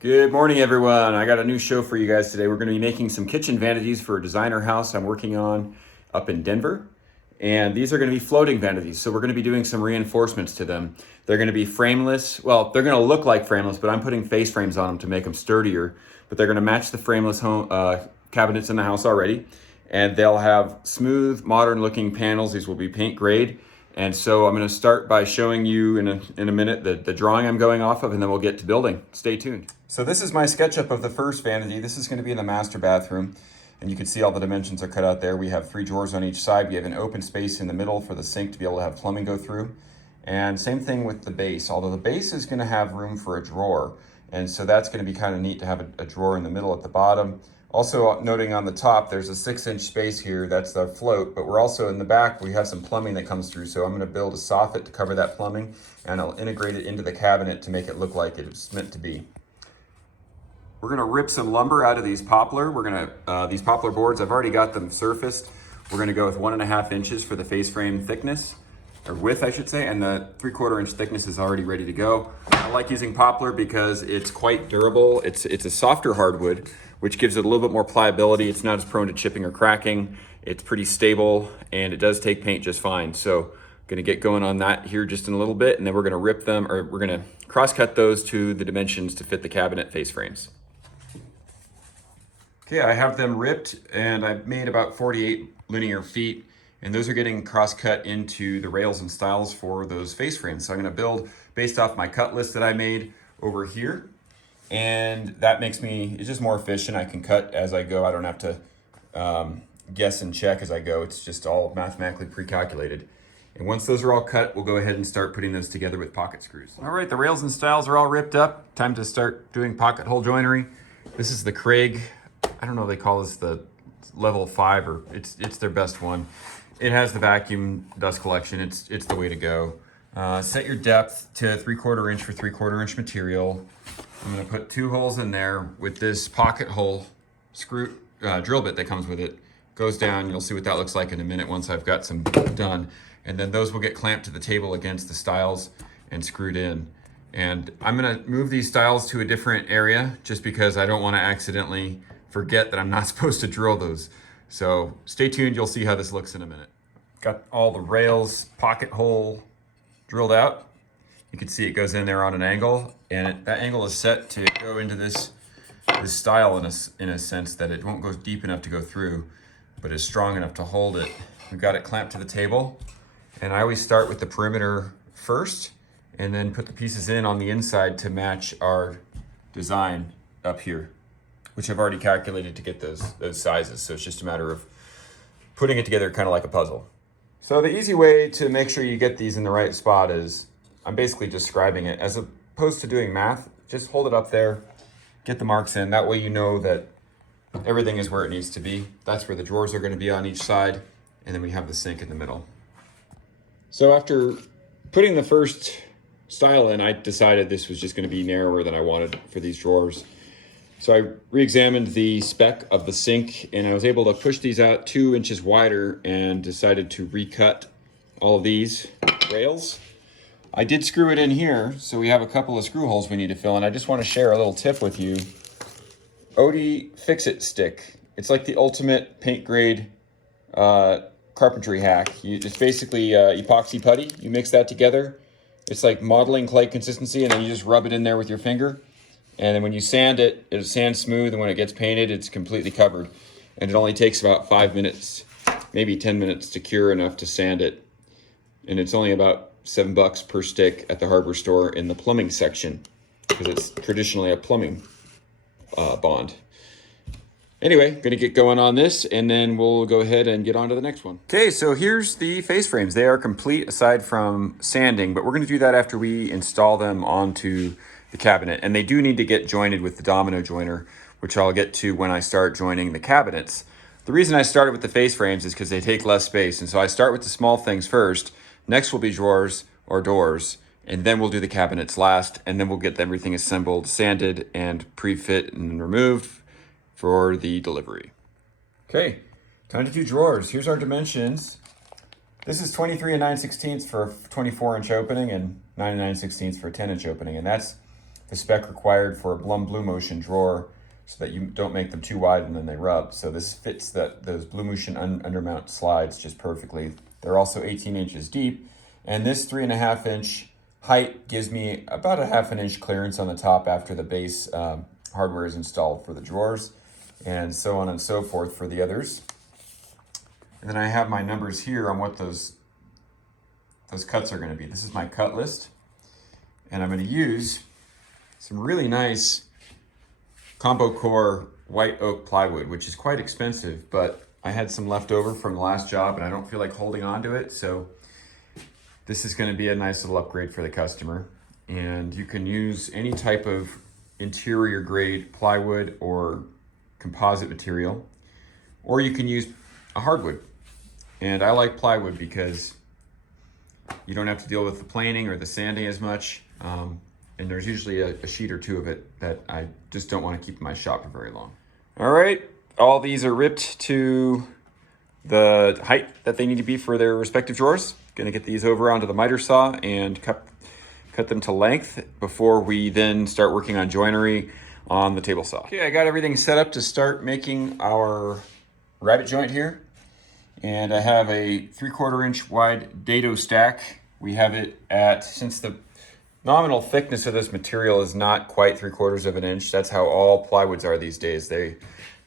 Good morning, everyone. I got a new show for you guys today. We're going to be making some kitchen vanities for a designer house I'm working on up in Denver. And these are going to be floating vanities. So we're going to be doing some reinforcements to them. They're going to be frameless. Well, they're going to look like frameless, but I'm putting face frames on them to make them sturdier. But they're going to match the frameless cabinets in the house already. And they'll have smooth, modern looking panels. These will be paint grade. And so I'm going to start by showing you in a minute the drawing I'm going off of, and then we'll get to building. Stay tuned. So this is my SketchUp of the first vanity. This is going to be in the master bathroom, and you can see all the dimensions are cut out there. We have 3 drawers on each side. We have an open space in the middle for the sink to be able to have plumbing go through. And same thing with the base, although the base is going to have room for a drawer. And so that's going to be kind of neat to have a drawer in the middle at the bottom. Also noting on the top, there's a 6-inch space here, that's the float, but we're also in the back, we have some plumbing that comes through. So I'm gonna build a soffit to cover that plumbing, and I'll integrate it into the cabinet to make it look like it's meant to be. We're gonna rip some lumber out of these poplar. These poplar boards, I've already got them surfaced. We're gonna go with 1.5 inches for the face frame thickness, or width I should say, and the 3/4 inch thickness is already ready to go. I like using poplar because it's quite durable. It's a softer hardwood, which gives it a little bit more pliability. It's not as prone to chipping or cracking. It's pretty stable, and it does take paint just fine. So I'm gonna get going on that here just in a little bit, and then we're gonna rip them, or we're gonna cross-cut those to the dimensions to fit the cabinet face frames. Okay, I have them ripped, and I've made about 48 linear feet, and those are getting cross-cut into the rails and stiles for those face frames. So I'm gonna build based off my cut list that I made over here. And that makes it's just more efficient. I can cut as I go. I don't have to guess and check as I go. It's just all mathematically pre-calculated. And once those are all cut, we'll go ahead and start putting those together with pocket screws. All right, the rails and stiles are all ripped up. Time to start doing pocket hole joinery. This is the Craig, I don't know, they call this the level 5, or it's their best one. It has the vacuum dust collection. It's the way to go. Set your depth to 3/4 inch for 3/4 inch material. I'm gonna put 2 holes in there with this pocket hole screw drill bit that comes with it. Goes down, you'll see what that looks like in a minute once I've got some done. And then those will get clamped to the table against the stiles and screwed in. And I'm gonna move these stiles to a different area just because I don't wanna accidentally forget that I'm not supposed to drill those. So stay tuned, you'll see how this looks in a minute. Got all the rails, pocket hole drilled out. You can see it goes in there on an angle, and that angle is set to go into this stile in a sense that it won't go deep enough to go through, but is strong enough to hold it. We've got it clamped to the table, and I always start with the perimeter first, and then put the pieces in on the inside to match our design up here, which I've already calculated to get those sizes. So it's just a matter of putting it together kind of like a puzzle. So the easy way to make sure you get these in the right spot is I'm basically describing it. As opposed to doing math, just hold it up there, get the marks in. That way you know that everything is where it needs to be. That's where the drawers are going to be on each side, and then we have the sink in the middle. So after putting the first stile in, I decided this was just going to be narrower than I wanted for these drawers. So I re-examined the spec of the sink, and I was able to push these out 2 inches wider and decided to recut all of these rails. I did screw it in here, so we have a couple of screw holes we need to fill, and I just want to share a little tip with you. Odie Fix-It Stick. It's like the ultimate paint grade carpentry hack. It's basically epoxy putty. You mix that together. It's like modeling clay consistency, and then you just rub it in there with your finger. And then when you sand it, it'll sand smooth, and when it gets painted, it's completely covered. And it only takes about 5 minutes, maybe 10 minutes to cure enough to sand it. And it's only about $7 per stick at the hardware store in the plumbing section, because it's traditionally a plumbing bond. Anyway, gonna get going on this, and then we'll go ahead and get on to the next one. Okay, so here's the face frames. They are complete aside from sanding, but we're gonna do that after we install them onto the cabinet. And they do need to get jointed with the domino joiner, which I'll get to when I start joining the cabinets. The reason I started with the face frames is because they take less space, and so I start with the small things first. Next will be drawers or doors, and then we'll do the cabinets last, and then we'll get everything assembled, sanded, and pre-fit and removed for the delivery. Okay, time to do drawers. Here's our dimensions. This is 23 9/16 for a 24-inch opening and 9 9/16 for a 10-inch opening, and that's the spec required for a Blue Motion drawer so that you don't make them too wide and then they rub. So this fits those Blue Motion undermount slides just perfectly. They're also 18 inches deep, and this 3.5 inch height gives me about a 1/2 inch clearance on the top after the base hardware is installed for the drawers, and so on and so forth for the others. And then I have my numbers here on what those cuts are going to be. This is my cut list, and I'm going to use some really nice combo core white oak plywood, which is quite expensive, but I had some left over from the last job and I don't feel like holding on to it. So this is going to be a nice little upgrade for the customer. And you can use any type of interior grade plywood or composite material, or you can use a hardwood. And I like plywood because you don't have to deal with the planing or the sanding as much. And there's usually a sheet or two of it that I just don't want to keep in my shop for very long. All right, all these are ripped to the height that they need to be for their respective drawers. Gonna get these over onto the miter saw and cut them to length before we then start working on joinery on the table saw. Okay, I got everything set up to start making our rabbet joint here. And I have a 3/4 inch wide dado stack. We have it at, since the nominal thickness of this material is not quite 3/4 of an inch. That's how all plywoods are these days. They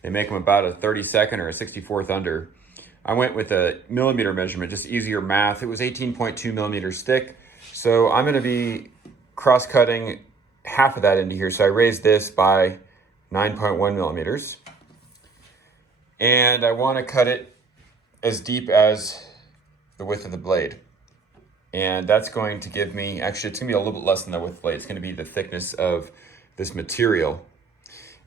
make them about a 32nd or a 64th under. I went with a millimeter measurement, just easier math. It was 18.2 millimeters thick. So I'm gonna be cross-cutting half of that into here. So I raised this by 9.1 millimeters. And I wanna cut it as deep as the width of the blade. And that's going to give me, actually it's gonna be a little bit less than the width of the blade. It's gonna be the thickness of this material.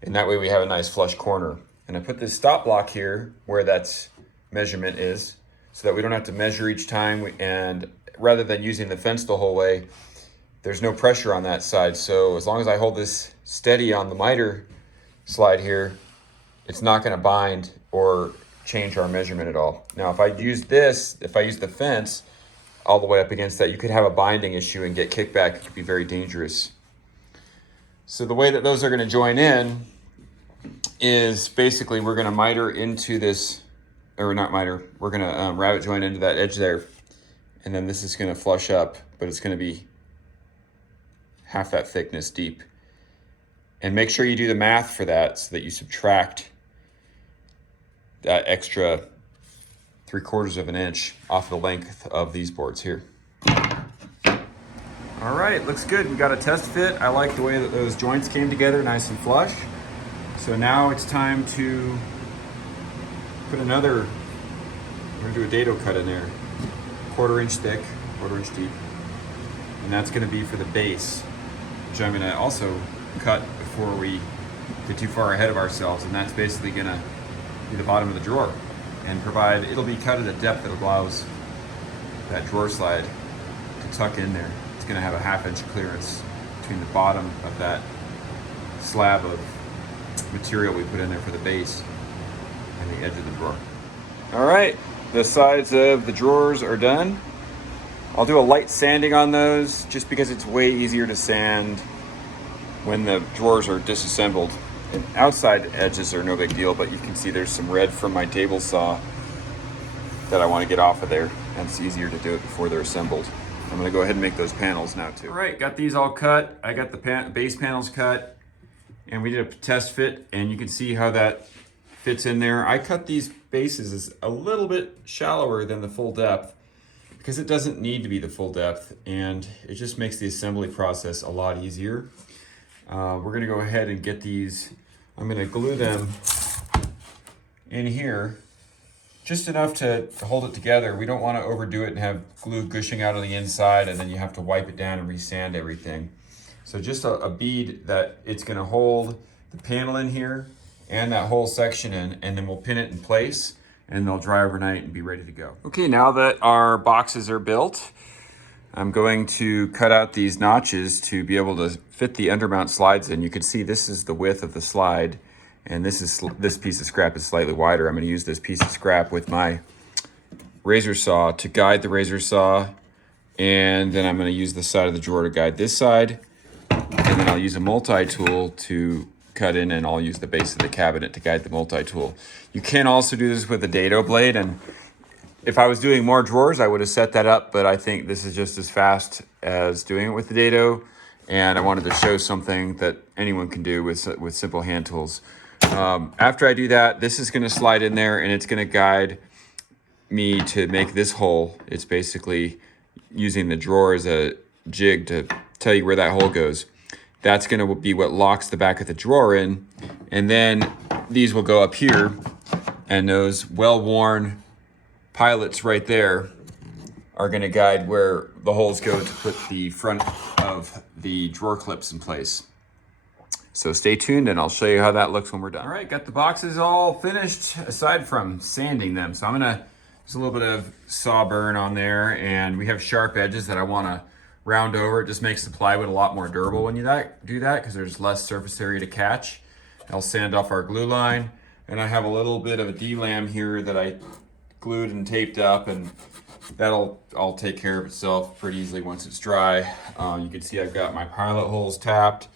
And that way we have a nice flush corner. And I put this stop block here where that's measurement is, so that we don't have to measure each time, and rather than using the fence the whole way, there's no pressure on that side. So as long as I hold this steady on the miter slide here, it's not gonna bind or change our measurement at all. Now if I use the fence all the way up against that, you could have a binding issue and get kickback. It could be very dangerous. So the way that those are gonna join in is basically we're gonna miter into this, or not miter, we're gonna rabbet joint into that edge there. And then this is gonna flush up, but it's gonna be half that thickness deep. And make sure you do the math for that so that you subtract that extra 3/4 of an inch off the length of these boards here. All right, looks good. We got a test fit. I like the way that those joints came together, nice and flush. So now it's time to put we're gonna do a dado cut in there. 1/4 inch thick, 1/4 inch deep. And that's gonna be for the base, which I'm gonna also cut before we get too far ahead of ourselves. And that's basically gonna be the bottom of the drawer and it'll be cut at a depth that allows that drawer slide to tuck in there. It's gonna have a 1/2 inch clearance between the bottom of that slab of material we put in there for the base and the edge of the drawer. All right, the sides of the drawers are done. I'll do a light sanding on those just because it's way easier to sand when the drawers are disassembled. And outside edges are no big deal, but you can see there's some red from my table saw that I want to get off of there, and it's easier to do it before they're assembled. I'm going to go ahead and make those panels now too. All right, got these all cut. I got the base panels cut, and we did a test fit, and you can see how that fits in there. I cut these bases a little bit shallower than the full depth because it doesn't need to be the full depth, and it just makes the assembly process a lot easier. We're going to go ahead and get these. I'm going to glue them in here just enough to hold it together. We don't want to overdo it and have glue gushing out on the inside and then you have to wipe it down and resand everything. So just a bead that it's going to hold the panel in here and that whole section in, and then we'll pin it in place and they'll dry overnight and be ready to go. Okay, now that our boxes are built, I'm going to cut out these notches to be able to fit the undermount slides in. You can see this is the width of the slide, and this piece of scrap is slightly wider. I'm going to use this piece of scrap with my razor saw to guide the razor saw, and then I'm going to use the side of the drawer to guide this side, and and then I'll use a multi-tool to cut in, and I'll use the base of the cabinet to guide the multi-tool. You can also do this with a dado blade, and if I was doing more drawers, I would have set that up, but I think this is just as fast as doing it with the dado, and I wanted to show something that anyone can do with simple hand tools. After I do that, this is gonna slide in there, and it's gonna guide me to make this hole. It's basically using the drawer as a jig to tell you where that hole goes. That's gonna be what locks the back of the drawer in, and then these will go up here, and those well-worn pilots right there are going to guide where the holes go to put the front of the drawer clips in place. So stay tuned and I'll show you how that looks when we're done. All right, got the boxes all finished aside from sanding them. So I'm gonna, there's a little bit of saw burn on there, and we have sharp edges that I want to round over. It just makes the plywood a lot more durable when you do that because there's less surface area to catch. I'll sand off our glue line, and I have a little bit of a D-lam here that I glued and taped up, and that'll all take care of itself pretty easily once it's dry. You can see I've got my pilot holes tapped,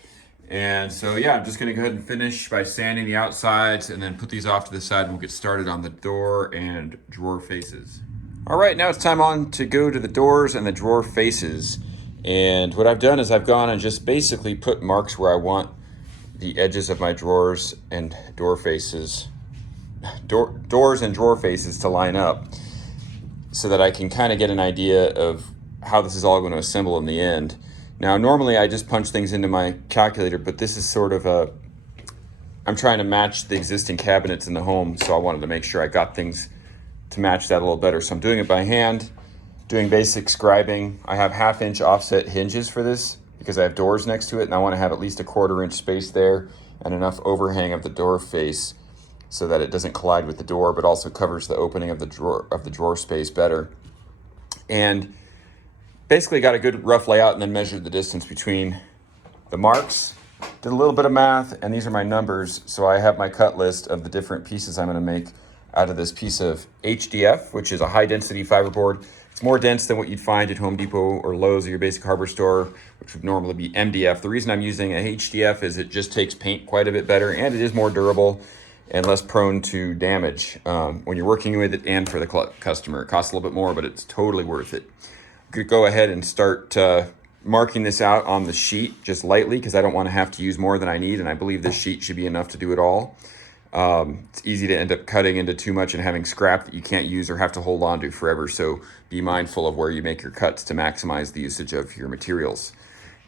and so yeah, I'm just gonna go ahead and finish by sanding the outsides and then put these off to the side, and we'll get started on the door and drawer faces. All right, now it's time on to go to the doors and the drawer faces. And what I've done is I've gone and just basically put marks where I want the edges of my drawers and door faces, doors and drawer faces to line up, so that I can kind of get an idea of how this is all going to assemble in the end. Now, normally I just punch things into my calculator, but this is sort of I'm trying to match the existing cabinets in the home, so I wanted to make sure I got things to match that a little better. So I'm doing it by hand, doing basic scribing. I have 1/2 inch offset hinges for this because I have doors next to it, and I want to have at least a 1/4 inch space there and enough overhang of the door face so that it doesn't collide with the door, but also covers the opening of the drawer space better. And basically got a good rough layout, and then measured the distance between the marks, did a little bit of math, and these are my numbers. So I have my cut list of the different pieces I'm gonna make out of this piece of HDF, which is a high density fiberboard. It's more dense than what you'd find at Home Depot or Lowe's or your basic hardware store, which would normally be MDF. The reason I'm using a HDF is it just takes paint quite a bit better, and it is more durable and less prone to damage when you're working with it and for the customer. It costs a little bit more, but it's totally worth it. I'm gonna go ahead and start marking this out on the sheet just lightly because I don't want to have to use more than I need, and I believe this sheet should be enough to do it all. It's easy to end up cutting into too much and having scrap that you can't use or have to hold on to forever, so be mindful of where you make your cuts to maximize the usage of your materials.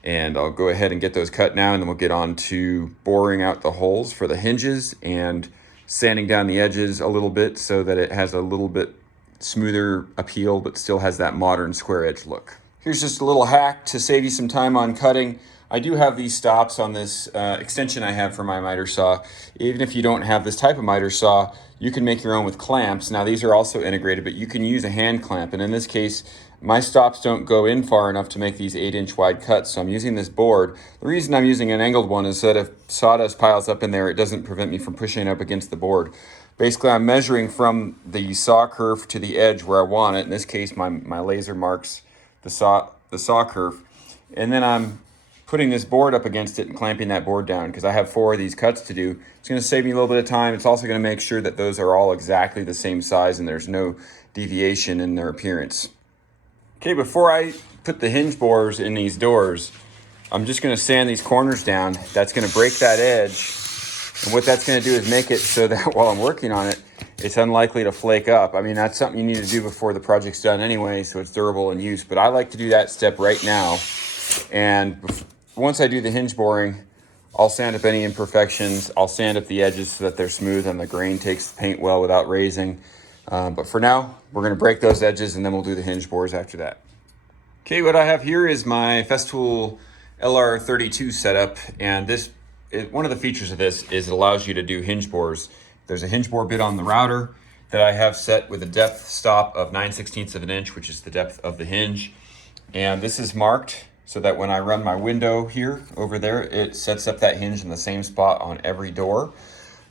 And I'll go ahead and get those cut now, and then we'll get on to boring out the holes for the hinges and sanding down the edges a little bit so that it has a little bit smoother appeal but still has that modern square edge look. Here's just a little hack to save you some time on cutting. I do have these stops on this extension I have for my miter saw. Even if you don't have this type of miter saw, you can make your own with clamps. Now these are also integrated, but you can use a hand clamp, and in this case my stops don't go in far enough to make these 8-inch wide cuts, so I'm using this board. The reason I'm using an angled one is that if sawdust piles up in there, it doesn't prevent me from pushing it up against the board. Basically, I'm measuring from the saw curve to the edge where I want it. In this case, my laser marks the saw curve, and then I'm putting this board up against it and clamping that board down because I have 4 of these cuts to do. It's going to save me a little bit of time. It's also going to make sure that those are all exactly the same size and there's no deviation in their appearance. Okay, before I put the hinge bores in these doors, I'm just going to sand these corners down. That's going to break that edge. And what that's going to do is make it so that while I'm working on it, it's unlikely to flake up. I mean, that's something you need to do before the project's done anyway, so it's durable in use. But I like to do that step right now. And once I do the hinge boring, I'll sand up any imperfections. I'll sand up the edges so that they're smooth and the grain takes the paint well without raising. But for now, we're going to break those edges, and then we'll do the hinge bores after that. Okay, what I have here is my Festool LR32 setup, and one of the features of this is it allows you to do hinge bores. There's a hinge bore bit on the router that I have set with a depth stop of 9/16 of an inch, which is the depth of the hinge. And this is marked so that when I run my window here over there, it sets up that hinge in the same spot on every door.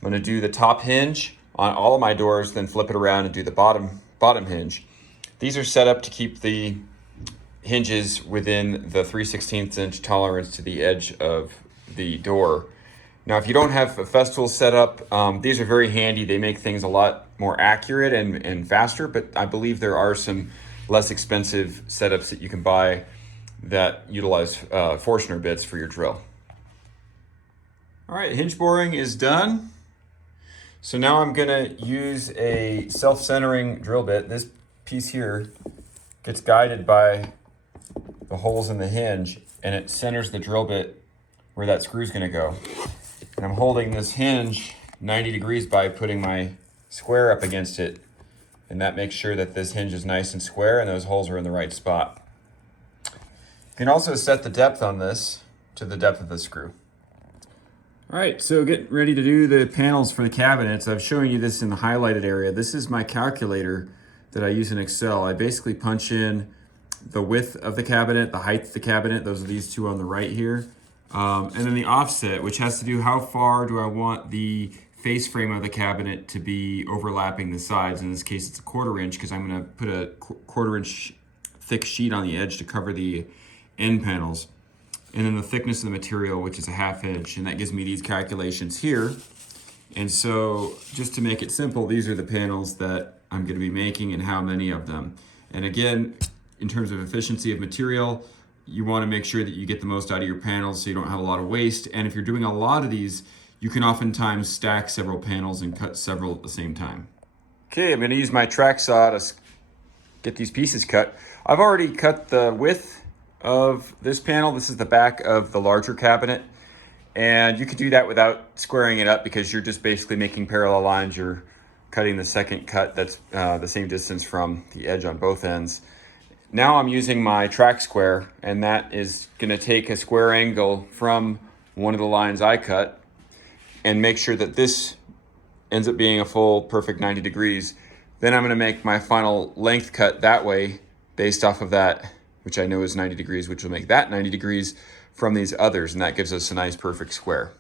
I'm going to do the top hinge on all of my doors, then flip it around and do the bottom hinge. These are set up to keep the hinges within the 3/16 inch tolerance to the edge of the door. Now, if you don't have a festool set up, these are very handy. They make things a lot more accurate and faster, but I believe there are some less expensive setups that you can buy that utilize Forstner bits for your drill. All right, hinge boring is done. So now I'm gonna use a self-centering drill bit. This piece here gets guided by the holes in the hinge, and it centers the drill bit where that screw's gonna go. And I'm holding this hinge 90 degrees by putting my square up against it, and that makes sure that this hinge is nice and square and those holes are in the right spot. You can also set the depth on this to the depth of the screw. All right, so getting ready to do the panels for the cabinets. I've shown you this in the highlighted area. This is my calculator that I use in Excel. I basically punch in the width of the cabinet, the height of the cabinet, those are these two on the right here, and then the offset, which has to do how far do I want the face frame of the cabinet to be overlapping the sides. In this case, it's a 1/4 inch because I'm gonna put a 1/4 inch thick sheet on the edge to cover the end panels. And then the thickness of the material, which is a 1/2 inch, and that gives me these calculations here. And so just to make it simple, these are the panels that I'm gonna be making and how many of them. And again, in terms of efficiency of material, you wanna make sure that you get the most out of your panels so you don't have a lot of waste. And if you're doing a lot of these, you can oftentimes stack several panels and cut several at the same time. Okay, I'm gonna use my track saw to get these pieces cut. I've already cut the width of this panel. This is the back of the larger cabinet. And you could do that without squaring it up because you're just basically making parallel lines. You're cutting the second cut that's the same distance from the edge on both ends. Now I'm using my track square, and that is gonna take a square angle from one of the lines I cut and make sure that this ends up being a full perfect 90 degrees. Then I'm gonna make my final length cut that way based off of that, which I know is 90 degrees, which will make that 90 degrees from these others, and that gives us a nice perfect square.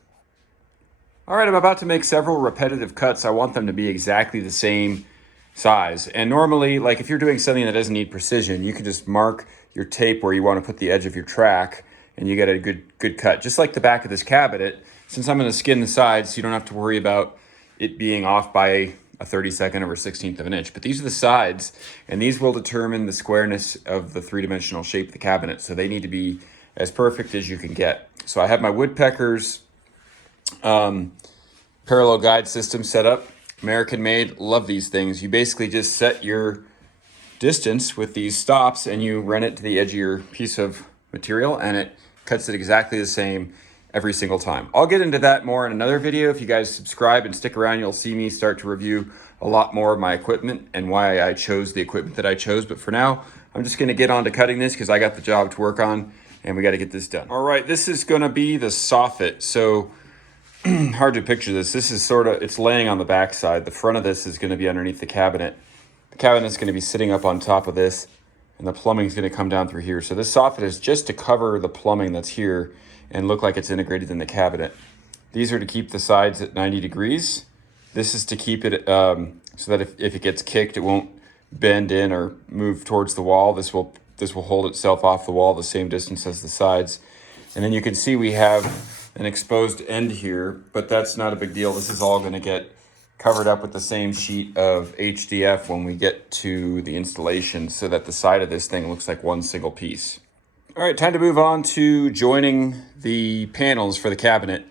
All right, I'm about to make several repetitive cuts. I want them to be exactly the same size. And normally, like if you're doing something that doesn't need precision, you can just mark your tape where you want to put the edge of your track, and you get a good cut. Just like the back of this cabinet, since I'm gonna skin the sides, you don't have to worry about it being off by a 32nd or a 16th of an inch. But these are the sides, and these will determine the squareness of the three-dimensional shape of the cabinet. So they need to be as perfect as you can get. So I have my Woodpecker's parallel guide system set up. American made, love these things. You basically just set your distance with these stops and you run it to the edge of your piece of material, and it cuts it exactly the same every single time. I'll get into that more in another video. If you guys subscribe and stick around, you'll see me start to review a lot more of my equipment and why I chose the equipment that I chose. But for now, I'm just gonna get on to cutting this because I got the job to work on and we gotta get this done. All right, this is gonna be the soffit. So hard to picture this. This is it's laying on the back side. The front of this is gonna be underneath the cabinet. The cabinet's gonna be sitting up on top of this, and the plumbing's gonna come down through here. So this soffit is just to cover the plumbing that's here and look like it's integrated in the cabinet. These are to keep the sides at 90 degrees. This is to keep it so that if it gets kicked, it won't bend in or move towards the wall. This will hold itself off the wall the same distance as the sides. And then you can see we have an exposed end here, but that's not a big deal. This is all gonna get covered up with the same sheet of HDF when we get to the installation so that the side of this thing looks like one single piece. All right, time to move on to joining the panels for the cabinet.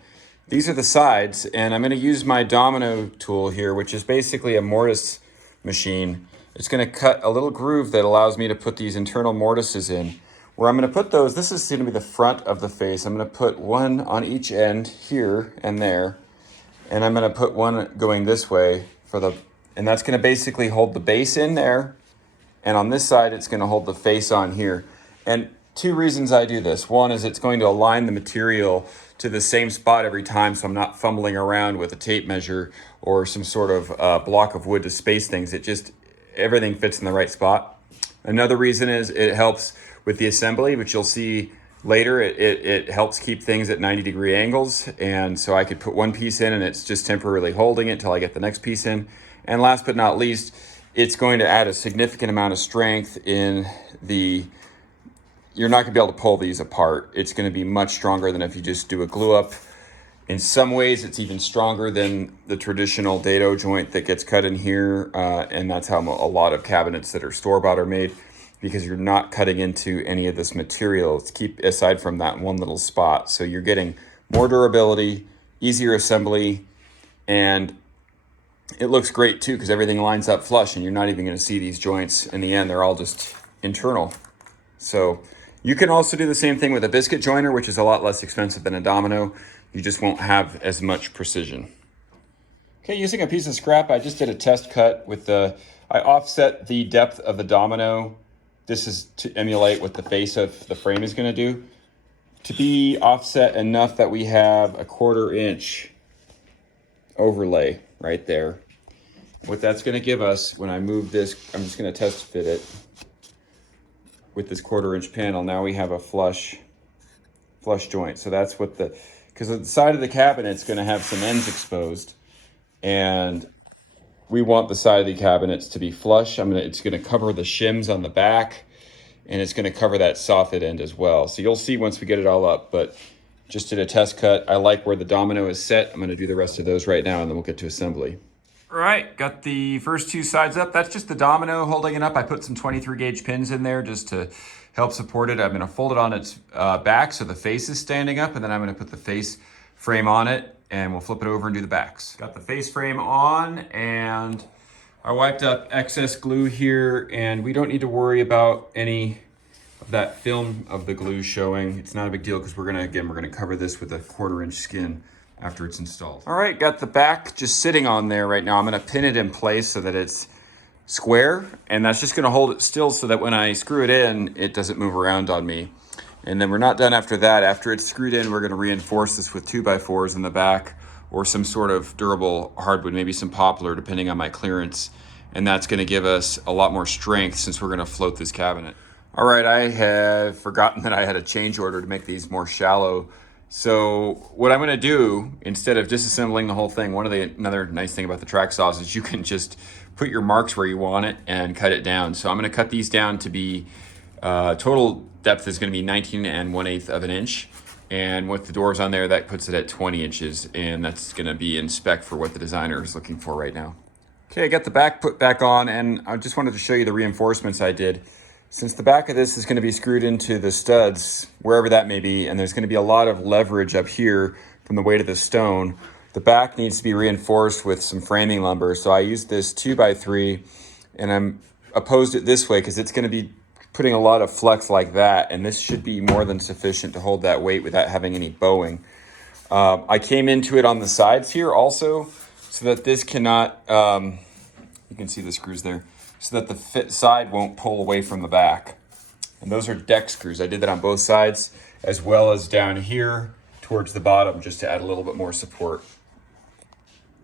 These are the sides, and I'm gonna use my domino tool here, which is basically a mortise machine. It's gonna cut a little groove that allows me to put these internal mortises in. Where I'm gonna put those, this is gonna be the front of the face. I'm gonna put one on each end here and there, and I'm gonna put one going this way and that's gonna basically hold the base in there, and on this side, it's gonna hold the face on here. And two reasons I do this. One is it's going to align the material to the same spot every time, so I'm not fumbling around with a tape measure or some sort of block of wood to space things. Everything fits in the right spot. Another reason is it helps with the assembly, which you'll see later. It helps keep things at 90-degree angles, and so I could put one piece in and it's just temporarily holding it until I get the next piece in. And last but not least, it's going to add a significant amount of strength in the you're not gonna be able to pull these apart. It's gonna be much stronger than if you just do a glue up. In some ways, it's even stronger than the traditional dado joint that gets cut in here. And that's how a lot of cabinets that are store-bought are made, because you're not cutting into any of this material. Aside from that one little spot. So you're getting more durability, easier assembly, and it looks great too, because everything lines up flush and you're not even gonna see these joints in the end. They're all just internal. So you can also do the same thing with a biscuit joiner, which is a lot less expensive than a domino. You just won't have as much precision. Okay, using a piece of scrap, I just did a test cut with I offset the depth of the domino. This is to emulate what the face of the frame is gonna do. To be offset enough that we have a 1/4 inch overlay right there. What that's gonna give us when I move this, I'm just gonna test fit it with this 1/4 inch panel. Now we have a flush joint. So that's what because the side of the cabinet's gonna have some ends exposed, and we want the side of the cabinets to be flush. It's gonna cover the shims on the back, and it's gonna cover that soffit end as well. So you'll see once we get it all up, but just did a test cut. I like where the domino is set. I'm gonna do the rest of those right now, and then we'll get to assembly. All right, got the first 2 sides up. That's just the domino holding it up. I put some 23 gauge pins in there just to help support it. I'm gonna fold it on its back so the face is standing up, and then I'm gonna put the face frame on it, and we'll flip it over and do the backs. Got the face frame on, and I wiped up excess glue here, and we don't need to worry about any of that film of the glue showing. It's not a big deal, because we're gonna cover this with a 1/4 inch skin after it's installed. All right, got the back just sitting on there right now. I'm gonna pin it in place so that it's square, and that's just gonna hold it still so that when I screw it in, it doesn't move around on me. And then we're not done after that. After it's screwed in, we're gonna reinforce this with 2x4s in the back, or some sort of durable hardwood, maybe some poplar, depending on my clearance. And that's gonna give us a lot more strength since we're gonna float this cabinet. All right, I have forgotten that I had a change order to make these more shallow. So what I'm gonna do, instead of disassembling the whole thing, another nice thing about the track saws is you can just put your marks where you want it and cut it down. So I'm gonna cut these down to be, total depth is gonna be 19 1/8 of an inch. And with the doors on there, that puts it at 20 inches. And that's gonna be in spec for what the designer is looking for right now. Okay, I got the back put back on, and I just wanted to show you the reinforcements I did. Since the back of this is going to be screwed into the studs, wherever that may be, and there's going to be a lot of leverage up here from the weight of the stone, the back needs to be reinforced with some framing lumber. So I used this 2x3, and I'm opposed it this way because it's going to be putting a lot of flex like that, and this should be more than sufficient to hold that weight without having any bowing. I came into it on the sides here also, so that this cannot, you can see the screws there, so that the side won't pull away from the back. And those are deck screws. I did that on both sides, as well as down here towards the bottom, just to add a little bit more support.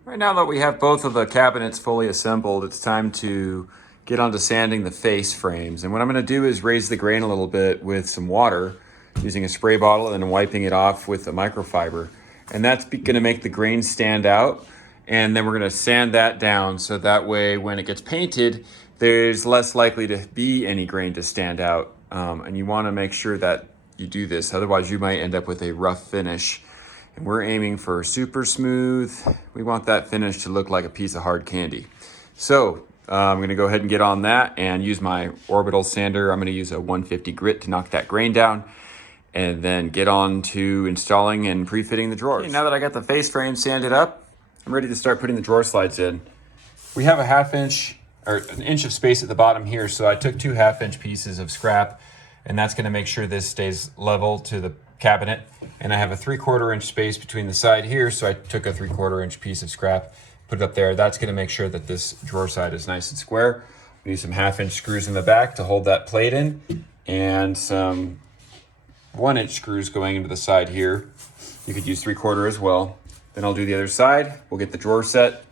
Right now that we have both of the cabinets fully assembled, it's time to get onto sanding the face frames. And what I'm gonna do is raise the grain a little bit with some water, using a spray bottle and then wiping it off with a microfiber. And that's gonna make the grain stand out. And then we're gonna sand that down so that way when it gets painted, there's less likely to be any grain to stand out. And you wanna make sure that you do this, otherwise you might end up with a rough finish. And we're aiming for super smooth. We want that finish to look like a piece of hard candy. So I'm gonna go ahead and get on that and use my orbital sander. I'm gonna use a 150 grit to knock that grain down, and then get on to installing and pre-fitting the drawers. Okay, now that I got the face frame sanded up, I'm ready to start putting the drawer slides in. We have a 1/2 inch or an inch of space at the bottom here, so I took 2 1/2 inch pieces of scrap, and that's gonna make sure this stays level to the cabinet. And I have a 3/4 inch space between the side here, so I took a 3/4 inch piece of scrap, put it up there. That's gonna make sure that this drawer side is nice and square. We need some 1/2 inch screws in the back to hold that plate in, and some 1 inch screws going into the side here. You could use 3/4 as well. Then I'll do the other side. We'll get the drawer set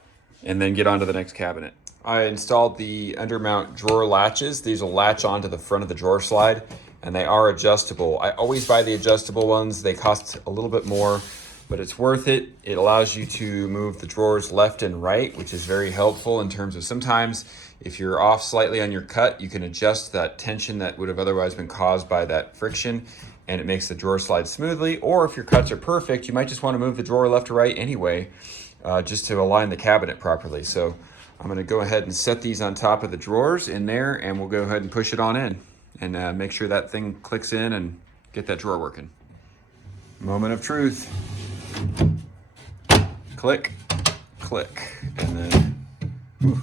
and then get on to the next cabinet. I installed the undermount drawer latches. These will latch onto the front of the drawer slide, and they are adjustable. I always buy the adjustable ones. They cost a little bit more, but it's worth it. It allows you to move the drawers left and right, which is very helpful in terms of sometimes if you're off slightly on your cut, you can adjust that tension that would have otherwise been caused by that friction, and it makes the drawer slide smoothly. Or if your cuts are perfect, you might just want to move the drawer left or right anyway, just to align the cabinet properly. So I'm going to go ahead and set these on top of the drawers in there, and we'll go ahead and push it on in and make sure that thing clicks in and get that drawer working. Moment of truth. Click, click, and then whew,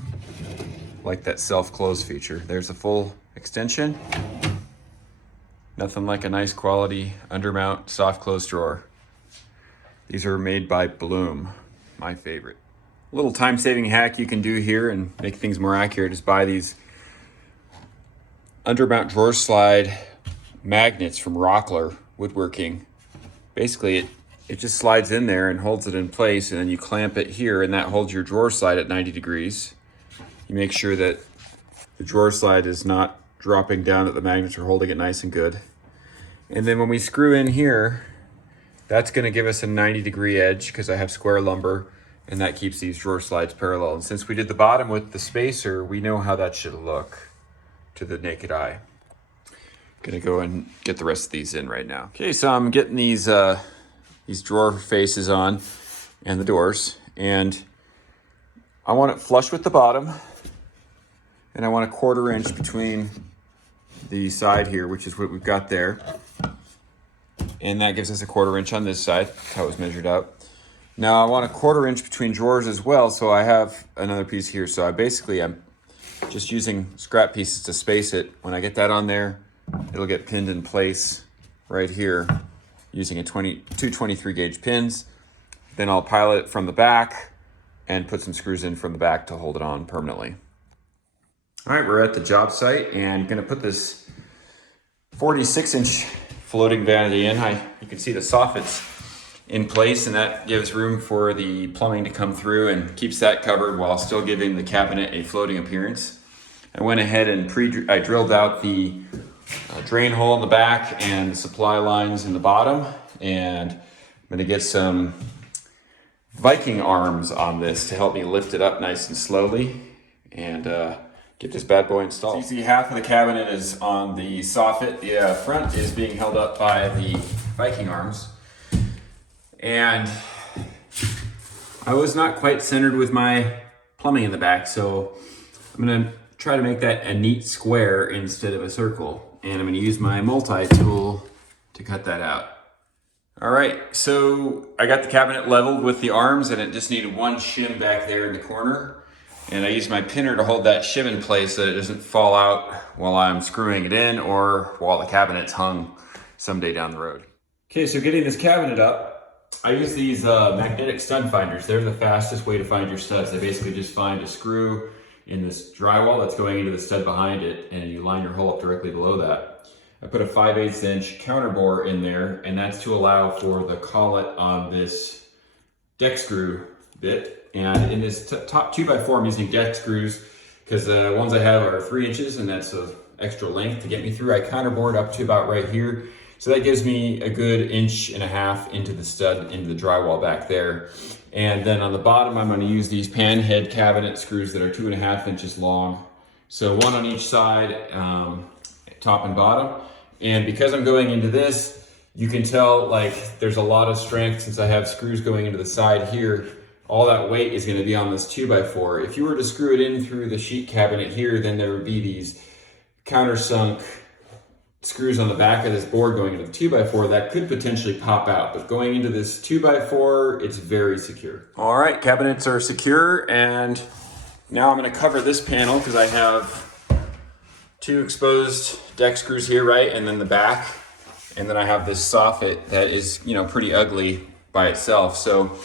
like that self-close feature. There's the full extension. Nothing like a nice quality undermount soft close drawer. These are made by Bloom, my favorite. A little time-saving hack you can do here and make things more accurate is buy these undermount drawer slide magnets from Rockler Woodworking. Basically, it just slides in there and holds it in place, and then you clamp it here, and that holds your drawer slide at 90 degrees. You make sure that the drawer slide is not dropping down, that the magnets are holding it nice and good. And then when we screw in here, that's going to give us a 90-degree edge because I have square lumber, and that keeps these drawer slides parallel. And since we did the bottom with the spacer, we know how that should look to the naked eye. Gonna go and get the rest of these in right now. Okay, so I'm getting these drawer faces on and the doors, and I want it flush with the bottom, and I want a 1/4 inch between the side here, which is what we've got there, and that gives us a 1/4 inch on this side. That's how it was measured out. Now I want a 1/4 inch between drawers as well, so I have another piece here. So I'm just using scrap pieces to space it. When I get that on there, it'll get pinned in place right here using two 23 gauge pins. Then I'll pilot it from the back and put some screws in from the back to hold it on permanently. All right, we're at the job site and gonna put this 46-inch floating vanity in. You can see the soffit's in place, and that gives room for the plumbing to come through and keeps that covered while still giving the cabinet a floating appearance. I went ahead and I drilled out the drain hole in the back and the supply lines in the bottom, and I'm gonna get some Viking arms on this to help me lift it up nice and slowly and get this bad boy installed. So you see half of the cabinet is on the soffit. The front is being held up by the Viking arms. And I was not quite centered with my plumbing in the back, so I'm gonna try to make that a neat square instead of a circle. And I'm gonna use my multi-tool to cut that out. All right, so I got the cabinet leveled with the arms, and it just needed one shim back there in the corner. And I used my pinner to hold that shim in place so that it doesn't fall out while I'm screwing it in or while the cabinet's hung someday down the road. Okay, so getting this cabinet up, I use these magnetic stud finders. They're the fastest way to find your studs. They basically just find a screw in this drywall that's going into the stud behind it, and you line your hole up directly below that. I put a 5/8 inch counter bore in there, and that's to allow for the collet on this deck screw bit. And in this top 2x4, I'm using deck screws because the ones I have are 3 inches, and that's an extra length to get me through. I counter bored up to about right here. So that gives me a good 1.5 inches into the stud, into the drywall back there. And then on the bottom, I'm gonna use these pan head cabinet screws that are 2.5 inches long. So one on each side, top and bottom. And because I'm going into this, you can tell like there's a lot of strength since I have screws going into the side here. All that weight is gonna be on this 2x4. If you were to screw it in through the sheet cabinet here, then there would be these countersunk screws on the back of this board going into the 2x4 that could potentially pop out, but going into this 2x4, it's very secure. All right, cabinets are secure, and now I'm gonna cover this panel because I have 2 exposed deck screws here, right? And then the back, and then I have this soffit that is, pretty ugly by itself. So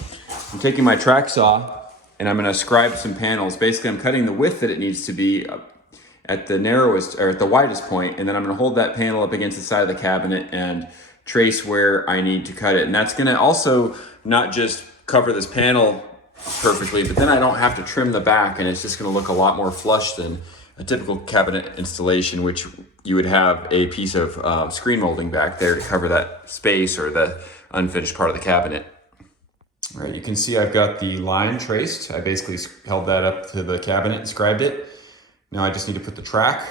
I'm taking my track saw and I'm gonna scribe some panels. Basically, I'm cutting the width that it needs to be at the narrowest or at the widest point, and then I'm gonna hold that panel up against the side of the cabinet and trace where I need to cut it. And that's gonna also not just cover this panel perfectly, but then I don't have to trim the back, and it's just gonna look a lot more flush than a typical cabinet installation, which you would have a piece of screen molding back there to cover that space or the unfinished part of the cabinet. All right, you can see I've got the line traced. I basically held that up to the cabinet and scribed it. Now I just need to put the track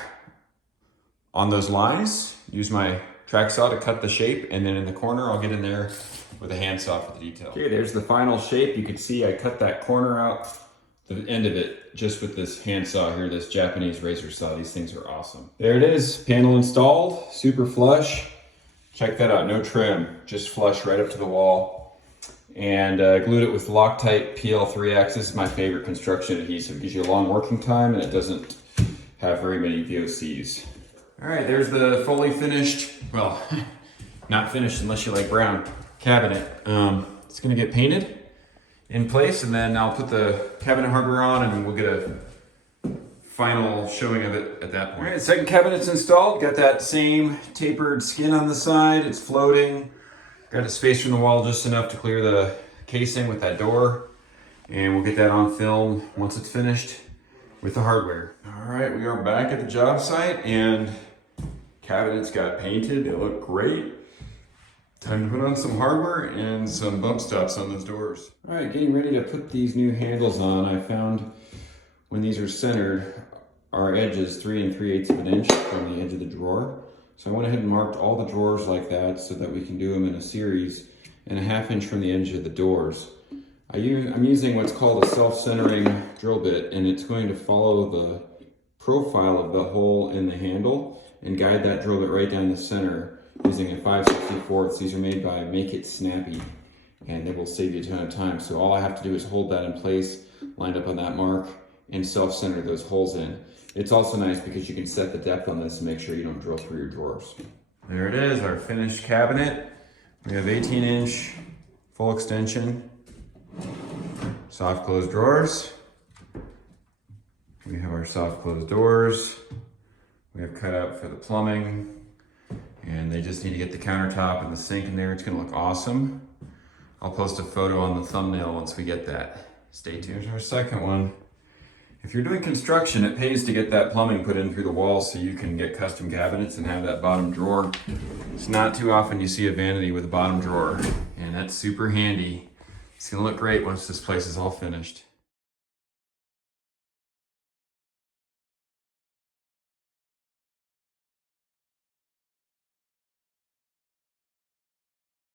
on those lines, use my track saw to cut the shape, and then in the corner I'll get in there with a handsaw for the detail. Okay, there's the final shape. You can see I cut that corner out, the end of it, just with this handsaw here, this Japanese razor saw. These things are awesome. There it is, panel installed, super flush. Check that out, no trim, just flush right up to the wall. And glued it with Loctite PL3X. This is my favorite construction adhesive. It gives you a long working time and it doesn't have very many VOCs. All right, there's the fully finished, well, not finished unless you like brown, cabinet. It's gonna get painted in place, and then I'll put the cabinet hardware on and we'll get a final showing of it at that point. All right, second cabinet's installed. Got that same tapered skin on the side. It's floating. Got it spaced from the wall just enough to clear the casing with that door. And we'll get that on film once it's finished with the hardware. All right, we are back at the job site and cabinets got painted. They look great. Time to put on some hardware and some bump stops on those doors. All right, getting ready to put these new handles on. I found when these are centered, our edge is 3 3/8 of an inch from the edge of the drawer. So I went ahead and marked all the drawers like that so that we can do them in a series and a 1/2 inch from the edge of the doors. I'm using what's called a self-centering drill bit, and it's going to follow the profile of the hole in the handle and guide that drill bit right down the center using a 5/64. These are made by Make It Snappy, and they will save you a ton of time. So all I have to do is hold that in place, lined up on that mark, and self-center those holes in. It's also nice because you can set the depth on this and make sure you don't drill through your drawers. There it is, our finished cabinet. We have 18-inch full extension, soft close drawers. We have our soft close doors. We have cut out for the plumbing, and they just need to get the countertop and the sink in there. It's gonna look awesome. I'll post a photo on the thumbnail once we get that. Stay tuned for our second one. If you're doing construction, it pays to get that plumbing put in through the walls so you can get custom cabinets and have that bottom drawer. It's not too often you see a vanity with a bottom drawer, and that's super handy. It's gonna look great once this place is all finished.